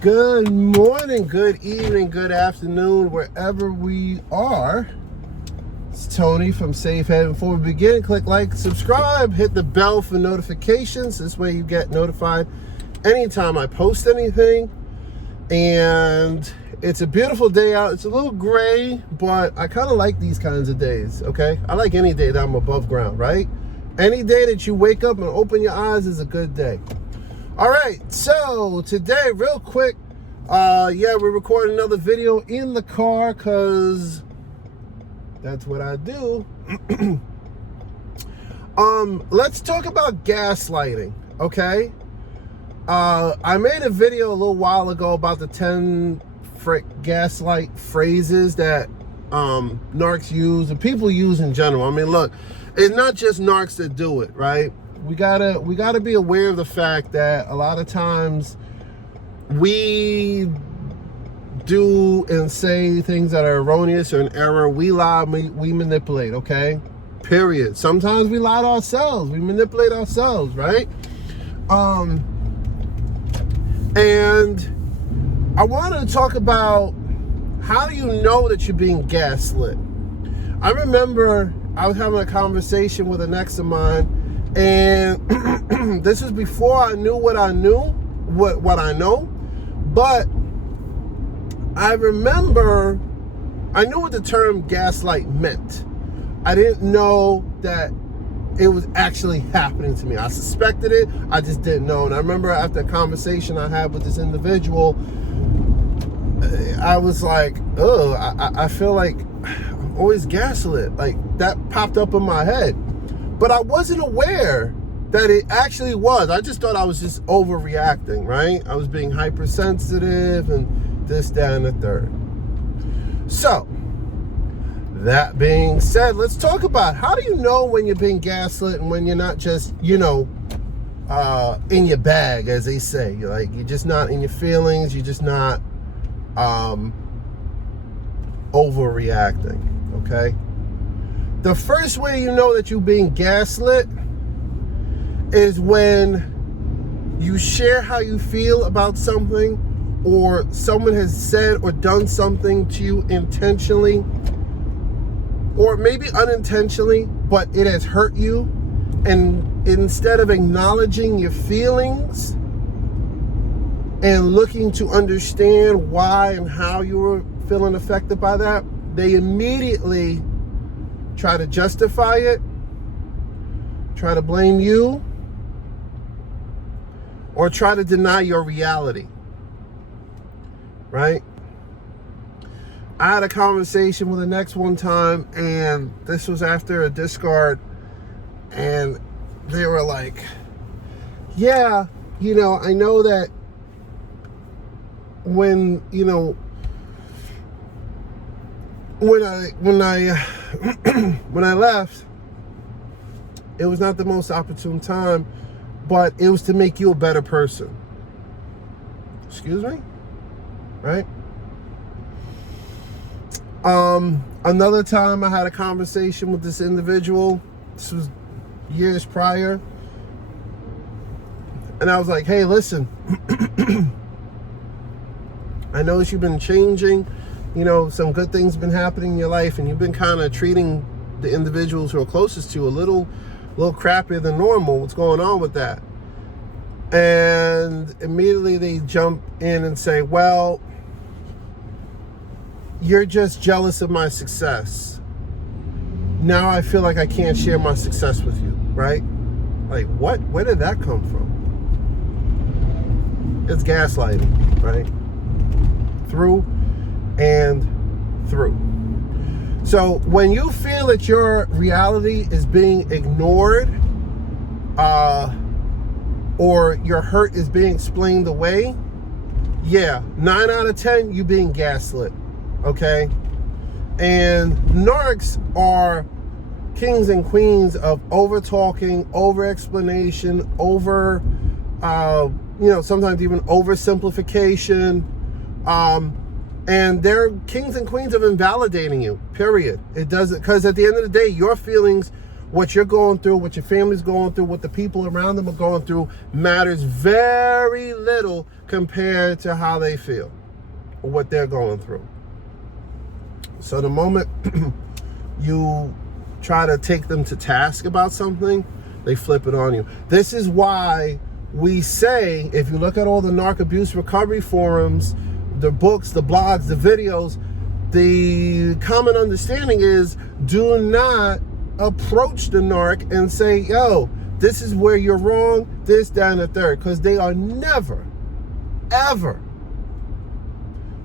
Good morning, good evening, good afternoon, wherever we are. It's Tony from Safe Haven. Before we begin, click like, subscribe, hit the bell for notifications. This way you get notified anytime I post anything. And it's a beautiful day out. It's a little gray, but I kind of like these kinds of days, okay? I like any day that I'm above ground, right? Any day that you wake up and open your eyes is a good day. All right, so today, real quick, we're recording another video in the car because that's what I do. Let's talk about gaslighting, okay? I made a video a little while ago about the 10 gaslight phrases that narcs use and people use in general. I mean, look, it's not just narcs that do it, right? We gotta be aware of the fact that a lot of times we do and say things that are erroneous or in error. We lie, we manipulate, okay? Period. Sometimes we lie to ourselves. We manipulate ourselves, right? And I wanted to talk about how do you know that you're being gaslit? I remember I was having a conversation with an ex of mine, and this was before I knew what I knew, what I know. But I remember I knew what the term gaslight meant. I didn't know that it was actually happening to me. I suspected it, I just didn't know. And I remember after a conversation I had with this individual, I was like, oh, I feel like I'm always gaslit. Like, that popped up in my head. But I wasn't aware that it actually was. I just thought I was just overreacting, right? I was being hypersensitive and this, that, and the third. So, that being said, let's talk about how do you know when you're being gaslit and when you're not just, in your bag, as they say. You're just not in your feelings. You're just not overreacting, okay? The first way you know that you're being gaslit is when you share how you feel about something, or someone has said or done something to you intentionally, or maybe unintentionally, but it has hurt you. And instead of acknowledging your feelings and looking to understand why and how you were feeling affected by that, they immediately try to justify it, try to blame you, or try to deny your reality, right? I had a conversation with an ex one time, and this was after a discard, and they were like, yeah, I know that when I left, it was not the most opportune time, but it was to make you a better person. Excuse me? Right? Another time I had a conversation with this individual. This was years prior. And I was like, hey, listen, I noticed you've been changing. Some good things have been happening in your life, and you've been kind of treating the individuals who are closest to you a little crappier than normal. What's going on with that? And immediately they jump in and say, well, you're just jealous of my success. Now I feel like I can't share my success with you, right? Like, what? Where did that come from? It's gaslighting, right? Through and through. So when you feel that your reality is being ignored, or your hurt is being explained away, 9 out of 10, you being gaslit, okay? And narcs are kings and queens of over talking, over explanation, over, sometimes even oversimplification. And they're kings and queens of invalidating you, period. It doesn't, because at the end of the day, your feelings what you're going through, what your family's going through, what the people around them are going through matters very little compared to how they feel or what they're going through. So the moment you try to take them to task about something, they flip it on you. This is why we say, if you look at all the narc abuse recovery forums, the books, the blogs, the videos, the common understanding is do not approach the narc and say, yo, this is where you're wrong, this, that, and the third, because they are never, ever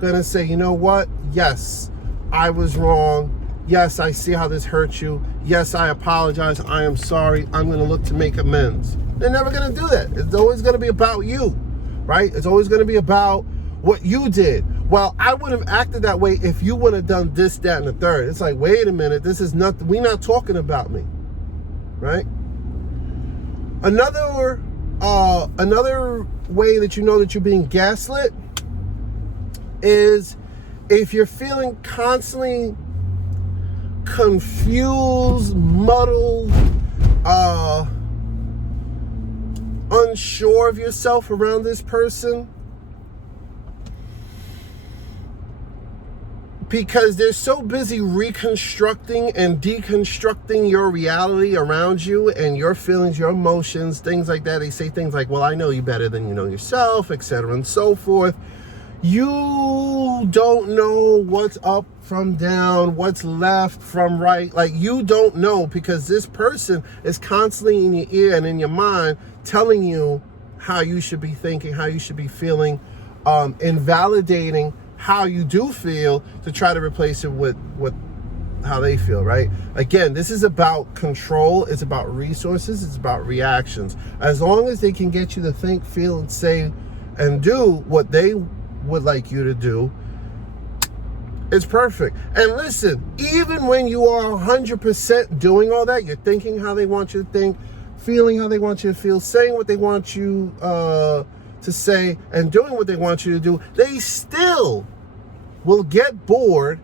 gonna say, you know what, yes, I was wrong. Yes, I see how this hurts you. Yes, I apologize. I am sorry. I'm going to look to make amends. They're never going to do that. It's always going to be about you, right? It's always going to be about what you did. Well, I would have acted that way if you would have done this, that, and the third. It's like, wait a minute. This is nothing. We're not talking about me, right? Another way that you know that you're being gaslit is if you're feeling constantly confused, muddled, unsure of yourself around this person, because they're so busy reconstructing and deconstructing your reality around you and your feelings, your emotions, things like that. They say things like, well, I know you better than you know yourself, etc. and so forth. You don't know what's up from down, what's left from right. Like, you don't know, because this person is constantly in your ear and in your mind telling you how you should be thinking, how you should be feeling, invalidating how you do feel to try to replace it with how they feel, right? Again, this is about control. It's about resources. It's about reactions. As long as they can get you to think, feel, and say and do what they would like you to do, it's perfect. And listen, even when you are 100% doing all that, you're thinking how they want you to think, feeling how they want you to feel, saying what they want you to say, and doing what they want you to do, they still will get bored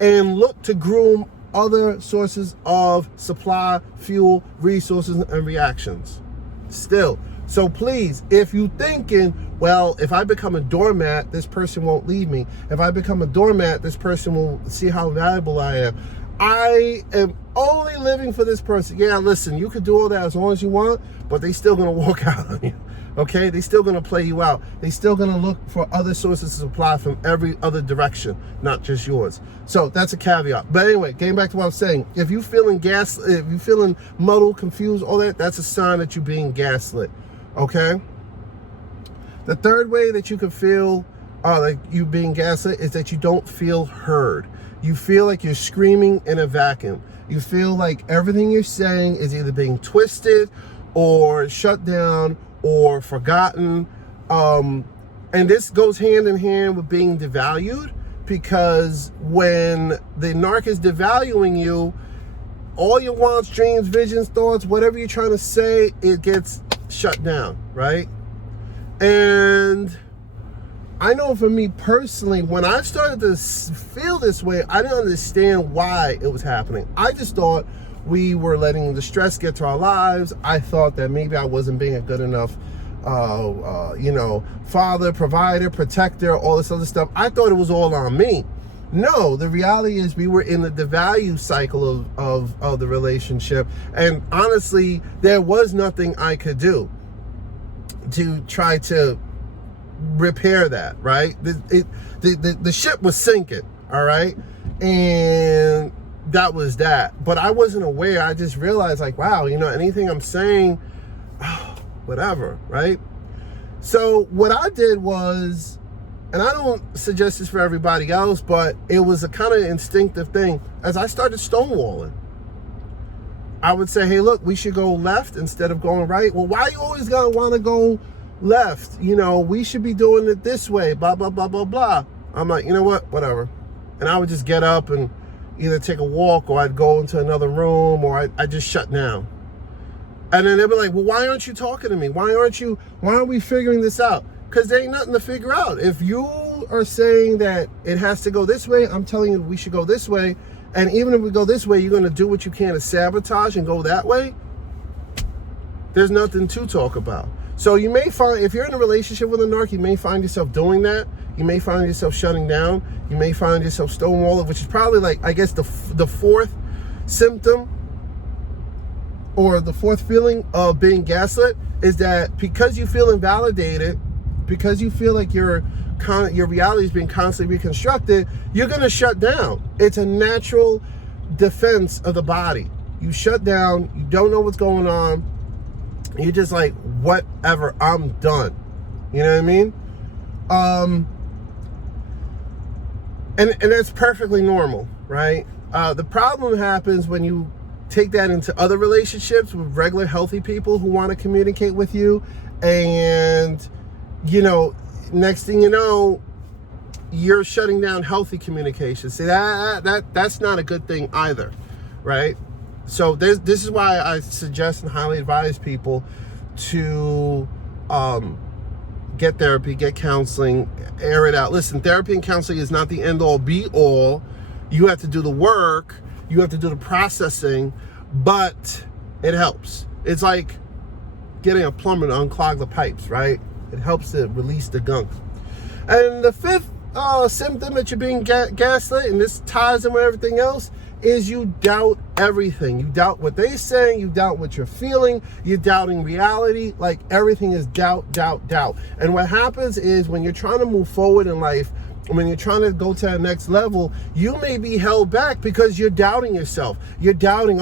and look to groom other sources of supply, fuel, resources, and reactions. Still. So please, if you're thinking, well, if I become a doormat, this person won't leave me. If I become a doormat, this person will see how valuable I am. I am only living for this person. Yeah, listen, you could do all that as long as you want, but they still gonna walk out on you. Okay, they still gonna play you out. They still gonna look for other sources of supply from every other direction, not just yours. So that's a caveat. But anyway, getting back to what I was saying, if you're feeling if you're feeling muddled, confused, all that, that's a sign that you're being gaslit. Okay. The third way that you can feel like you being gaslit is that you don't feel heard. You feel like you're screaming in a vacuum. You feel like everything you're saying is either being twisted or shut down or forgotten. And this goes hand in hand with being devalued, because when the narc is devaluing you, all your wants, dreams, visions, thoughts, whatever you're trying to say, it gets shut down, right? And I know for me personally, when I started to feel this way, I didn't understand why it was happening. I just thought we were letting the stress get to our lives. I thought that maybe I wasn't being a good enough, father, provider, protector, all this other stuff. I thought it was all on me. No, the reality is we were in the devalue cycle of the relationship. And honestly, there was nothing I could do to try to repair that, right? The ship was sinking, all right? And that was that. But I wasn't aware. I just realized, like, wow, anything I'm saying, whatever, right? So what I did was, and I don't suggest this for everybody else, but it was a kind of instinctive thing. As I started stonewalling, I would say, hey, look, we should go left instead of going right. Well, why you always gonna want to go left? We should be doing it this way, blah, blah, blah, blah, blah. I'm like, you know what, whatever. And I would just get up and either take a walk, or I'd go into another room, or I just shut down. And then they'd be like, well, why aren't you talking to me? Why aren't we figuring this out? Because there ain't nothing to figure out. If you are saying that it has to go this way, I'm telling you we should go this way. And even if we go this way, you're going to do what you can to sabotage and go that way. There's nothing to talk about. So you may find, if you're in a relationship with a narc, you may find yourself doing that. You may find yourself shutting down. You may find yourself stonewalling, which is probably like, I guess, the fourth symptom or the fourth feeling of being gaslit, is that because you feel invalidated, because you feel like your reality is being constantly reconstructed, you're going to shut down. It's a natural defense of the body. You shut down, you don't know what's going on, you're just like, whatever, I'm done. You know what I mean? And that's perfectly normal, right? The problem happens when you take that into other relationships with regular healthy people who want to communicate with you, and next thing you know, you're shutting down healthy communication. See, that's not a good thing either, right? So this is why I suggest and highly advise people to get therapy, get counseling, air it out. Listen, therapy and counseling is not the end all be all. You have to do the work, you have to do the processing, but it helps. It's like getting a plumber to unclog the pipes, right? It helps to release the gunk. And the fifth symptom that you're being gaslit, and this ties in with everything else, is you doubt everything. You doubt what they're saying, you doubt what you're feeling, you're doubting reality. Like, everything is doubt, doubt, doubt. And what happens is, when you're trying to move forward in life, when you're trying to go to the next level, you may be held back because you're doubting yourself. You're doubting,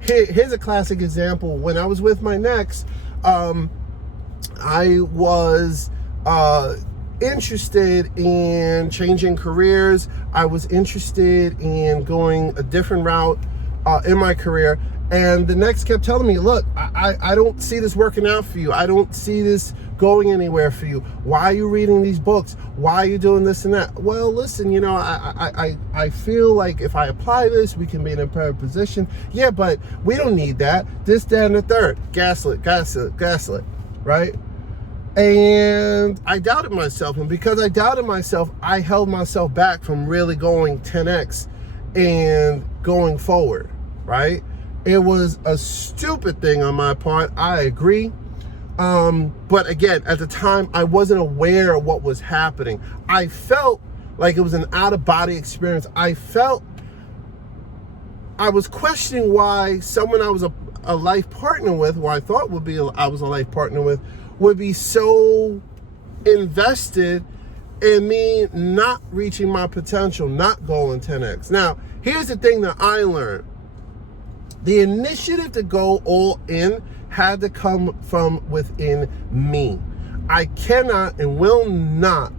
here's a classic example. When I was with my next, I was interested in changing careers. I was interested in going a different route in my career. And the next kept telling me, look, I don't see this working out for you. I don't see this going anywhere for you. Why are you reading these books? Why are you doing this and that? Well, listen, I feel like if I apply this, we can be in a better position. Yeah, but we don't need that. This, that, and the third. Gaslit, right? And I doubted myself. And because I doubted myself, I held myself back from really going 10x and going forward, right? It was a stupid thing on my part. I agree. But again, at the time, I wasn't aware of what was happening. I felt like it was an out-of-body experience. I was questioning why someone I was a life partner with, who I thought I was a life partner with, would be so invested in me not reaching my potential, not going 10x. Now, here's the thing that I learned. The initiative to go all in had to come from within me. I cannot and will not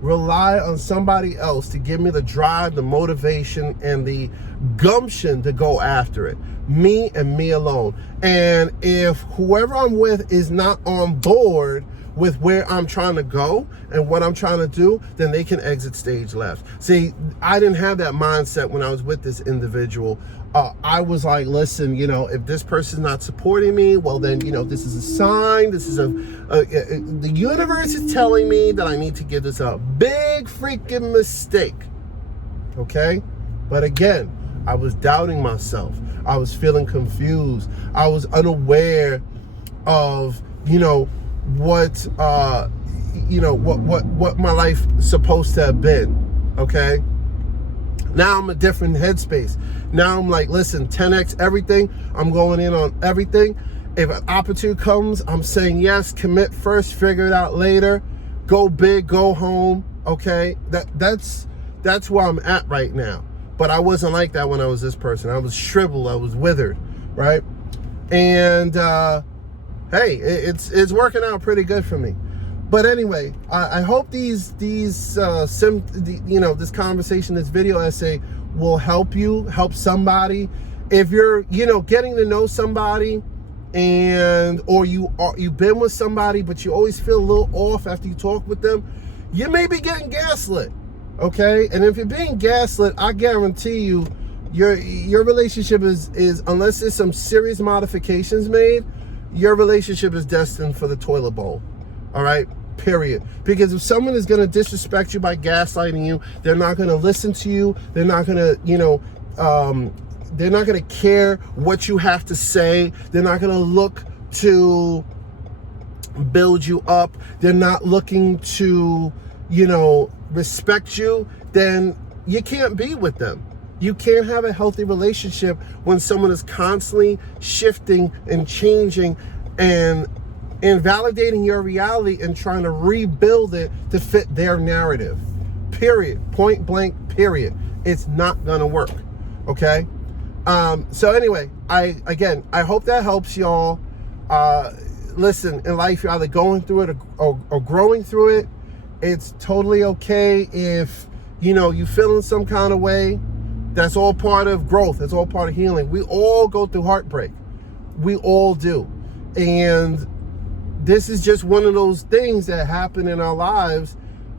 rely on somebody else to give me the drive, the motivation, and the gumption to go after it. Me and me alone. And if whoever I'm with is not on board with where I'm trying to go and what I'm trying to do, then they can exit stage left. See, I didn't have that mindset when I was with this individual. I was like, listen, if this person's not supporting me, well then, this is a sign. This is the universe is telling me that I need to give this a big freaking mistake. Okay? But again, I was doubting myself. I was feeling confused. I was unaware of, what my life is supposed to have been. Okay? Now I'm a different headspace. Now I'm like, listen, 10x everything. I'm going in on everything. If an opportunity comes, I'm saying yes, commit first, figure it out later. Go big, go home. Okay? That's where I'm at right now. But I wasn't like that when I was this person. I was shriveled, I was withered, right? And hey, it's working out pretty good for me. But anyway, I hope this conversation, this video essay will help you, help somebody. If you're, getting to know somebody or you've been with somebody, but you always feel a little off after you talk with them, you may be getting gaslit, okay? And if you're being gaslit, I guarantee you, your relationship is unless there's some serious modifications made, your relationship is destined for the toilet bowl, all right? period. Because if someone is going to disrespect you by gaslighting you, they're not going to listen to you. They're not going to, they're not going to care what you have to say. They're not going to look to build you up. They're not looking to, respect you. Then you can't be with them. You can't have a healthy relationship when someone is constantly shifting and changing and invalidating your reality and trying to rebuild it to fit their narrative. Period. Point blank, period. It's not going to work. Okay? So anyway, I hope that helps y'all. Listen, in life, you're either going through it or growing through it. It's totally okay if, you feel in some kind of way. That's all part of growth. That's all part of healing. We all go through heartbreak. We all do. And this is just one of those things that happen in our lives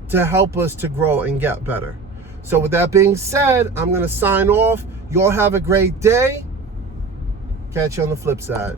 to help us to grow and get better. So with that being said, I'm going to sign off. You all have a great day. Catch you on the flip side.